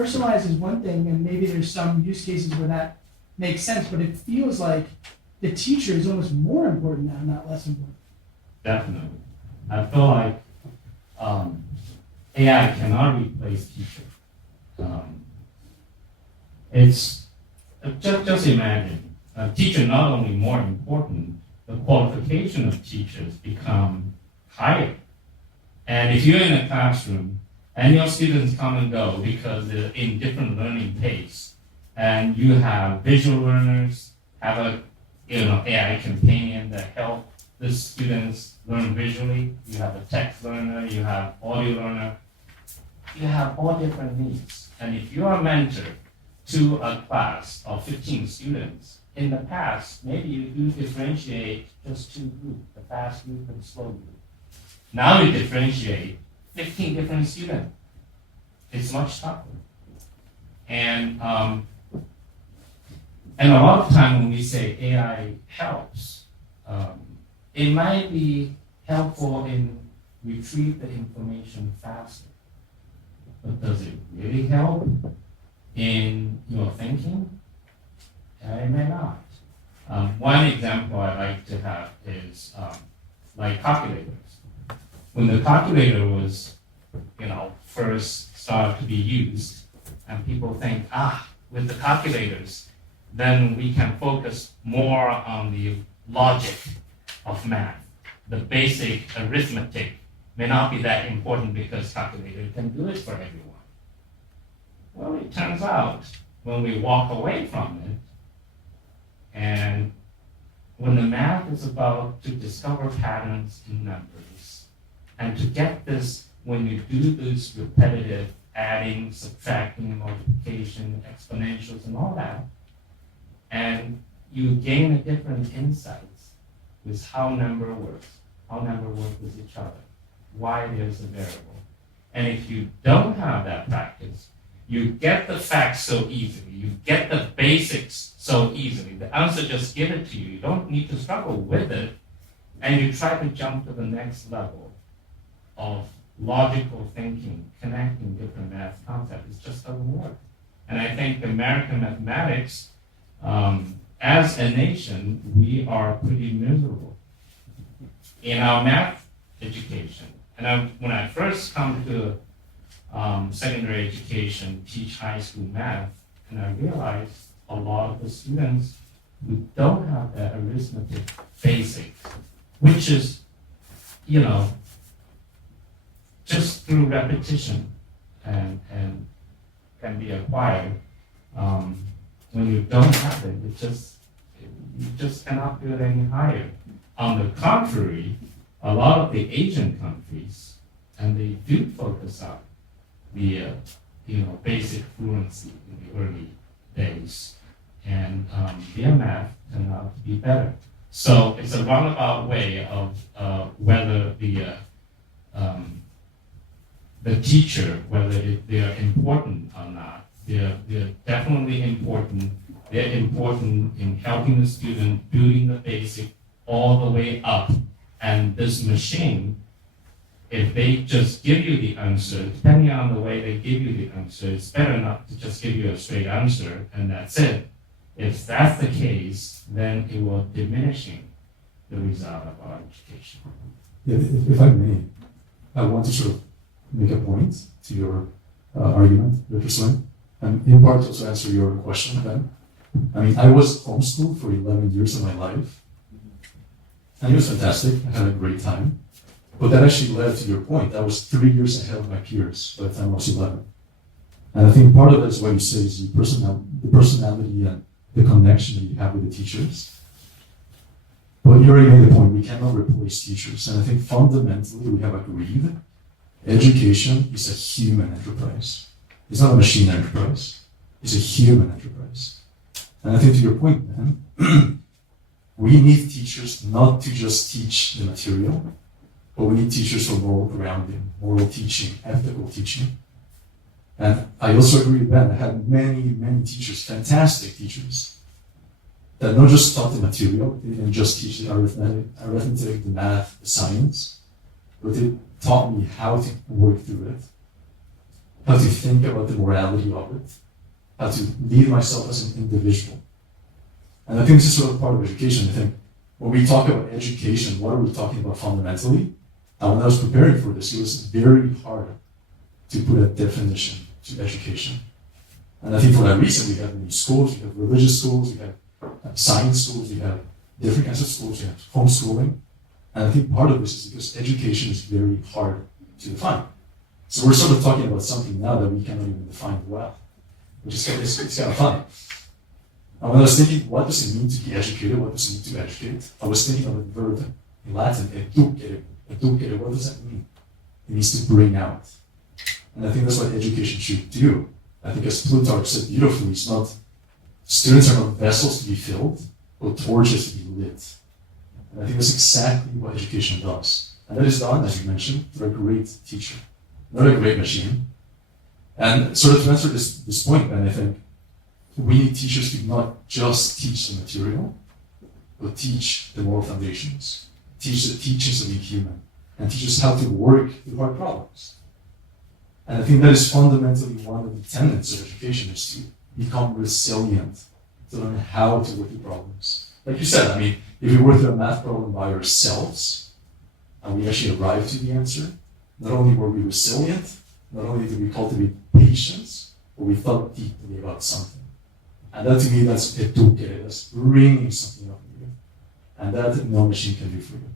personalized is one thing, and maybe there's some use cases where that makes sense, but it feels like the teacher is almost more important now, not less important. Definitely. I feel like AI cannot replace teacher. It's just imagine a teacher not only more important, the qualification of teachers become higher. And if you're in a classroom and your students come and go because they're in different learning pace, and you have visual learners, have a AI companion that help the students learn visually, you have a text learner, you have audio learner, you have all different needs. And if you're a mentor to a class of 15 students, in the past, maybe you do differentiate just two groups, the fast group and the slow group. Now you differentiate 15 different students. It's much tougher. And a lot of time when we say AI helps, it might be helpful in retrieve the information faster. But does it really help in your thinking? It may not. One example I like to have is like calculators. When the calculator was, first started to be used, and people think, with the calculators, then we can focus more on the logic of math. The basic arithmetic may not be that important because calculator can do it for everyone. Well, it turns out when we walk away from it, and when the math is about to discover patterns in numbers, and to get this, when you do this repetitive adding, subtracting, multiplication, exponentials, and all that, and you gain a different insights with how number works with each other, why there's a variable. And if you don't have that practice, you get the facts so easily, you get the basics so easily. The answer just give it to you. You don't need to struggle with it, and you try to jump to the next level of logical thinking, connecting different math concepts. It just doesn't work. And I think American mathematics, as a nation, we are pretty miserable in our math education. And when I first come to secondary education, teach high school math, and I realized a lot of the students who don't have that arithmetic basics, which is, just through repetition and can be acquired. When you don't have it, you just cannot do it any higher. On the contrary, a lot of the Asian countries, and they do focus on the basic fluency in the early days, and their math turned out to be better. So it's a roundabout way of whether the teacher, whether they're important or not. They're definitely important. They're important in helping the student, building the basic all the way up. And this machine, if they just give you the answer, depending on the way they give you the answer, it's better not to just give you a straight answer and that's it. If that's the case, then it will diminishing the result of our education. If I may, I want to sort of make a point to your argument, Dr. Swain, and in part also answer your question, Ben. I mean, I was homeschooled for 11 years of my life, and it was fantastic. I had a great time. But that actually led to your point. I was 3 years ahead of my peers by the time I was 11. And I think part of that is what you say is the personality and the connection that you have with the teachers. But you already made the point, we cannot replace teachers. And I think fundamentally we have agreed education is a human enterprise. It's not a machine enterprise. It's a human enterprise. And I think to your point, man, we need teachers not to just teach the material, but we need teachers for moral grounding, moral teaching, ethical teaching. And I also agree with Ben. I had many, many teachers, fantastic teachers, that not just taught the material, they didn't just teach the arithmetic, the math, the science, but they taught me how to work through it. how to think about the morality of it, how to lead myself as an individual. And I think this is sort of part of education. I think when we talk about education, what are we talking about fundamentally? And when I was preparing for this, it was very hard to put a definition to education. And I think for that reason, we have many schools, we have religious schools, we have science schools, we have different kinds of schools, we have homeschooling. And I think part of this is because education is very hard to define. So we're sort of talking about something now that we cannot even define well, which is it's kind of funny. And when I was thinking, what does it mean to be educated? What does it mean to educate? I was thinking of the verb in Latin, educere. Educere, what does that mean? It means to bring out. And I think that's what education should do. I think as Plutarch said beautifully, it's not, students are not vessels to be filled, but torches to be lit. And I think that's exactly what education does. And that is done, as you mentioned, through a great teacher, not a great machine. And sort of to answer this point, Ben, I think we need teachers to not just teach the material, but teach the moral foundations, teach the teachings of being human, and teach us how to work with hard problems. And I think that is fundamentally one of the tenets of education, is to become resilient, to learn how to work with problems. Like you said, I mean, if we work through a math problem by ourselves, and we actually arrive to the answer, not only were we resilient, not only did we cultivate patience, but we thought deeply about something. And that to me, that's educare, that's bringing something up in you. And that no machine can do for you.